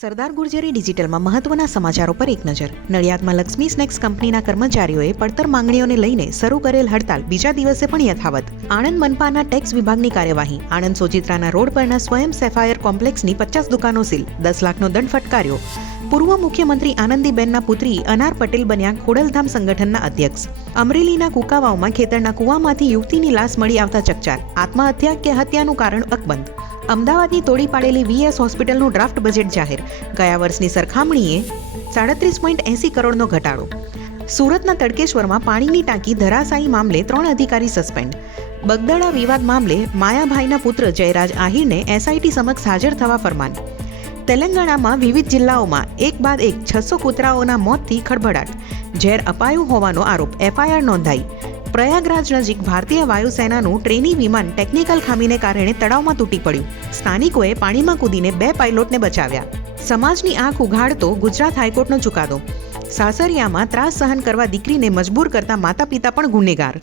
સરદાર ગુર્જરી ડિજિટલમાં મહત્વના સમાચારો પર એક નજર. નડિયાદમાં લક્ષ્મી સ્નેક્સ કંપનીના કર્મચારીઓએ પડતર માંગણીઓને લઈને શરૂ કરેલ હડતાલ બીજા દિવસે પણ યથાવત. આણંદ મનપાના ટેક્સ વિભાગની કાર્યવાહી. આણંદ સોજિત્રાના રોડ પરના સ્વયં સેફાયર કોમ્પ્લેક્સની 50 દુકાનો સીલ, 10 લાખનો દંડ ફટકાર્યો. પૂર્વ મુખ્યમંત્રી આનંદીબેનના પુત્રી અનાર પટેલ બન્યા ખોડલધામ સંગઠનના અધ્યક્ષ. અમરેલીના કુકાવાવમાં ખેતરના કૂવામાંથી યુવતીની લાશ મળી આવતા ચકચાર. આત્મહત્યા કે હત્યાનું કારણ અકબંધ. અમદાવાદની તોડી પાડેલી વીએસ હોસ્પિટલનું ડ્રાફ્ટ બજેટ જાહેર. ગયા વર્ષની સરખામણીએ 37.80 કરોડનો ઘટાડો. સુરતના તડકેશ્વરમાં પાણીની ટાંકી ધરાશાયી મામલે 3 અધિકારી સસ્પેન્ડ. બગદાણા વિવાદ મામલે માયાભાઈના પુત્ર જયરાજ આહિરને એસઆઈટી સમક્ષ હાજર થવા ફરમાન. તેલંગાણામાં વિવિધ જિલ્લાઓમાં એક બાદ એક 600 કૂતરાઓના મોતથી ખળભળાટ. ઝેર અપાયું હોવાનો આરોપ, એફઆઈઆર નોંધાઈ. પ્રયાગરાજ નજીક ભારતીય વાયુસેનાનું ટ્રેની વિમાન ટેકનિકલ ખામીને કારણે તળાવમાં તૂટી પડ્યું. સ્થાનિકોએ પાણીમાં કૂદીને 2 પાયલોટને બચાવ્યા. સમાજની આંખ ઉઘાડતો ગુજરાત હાઈકોર્ટનો ચુકાદો. સાસરિયામાં ત્રાસ સહન કરવા દીકરીને મજબૂર કરતા માતા પિતા પણ ગુનેગાર.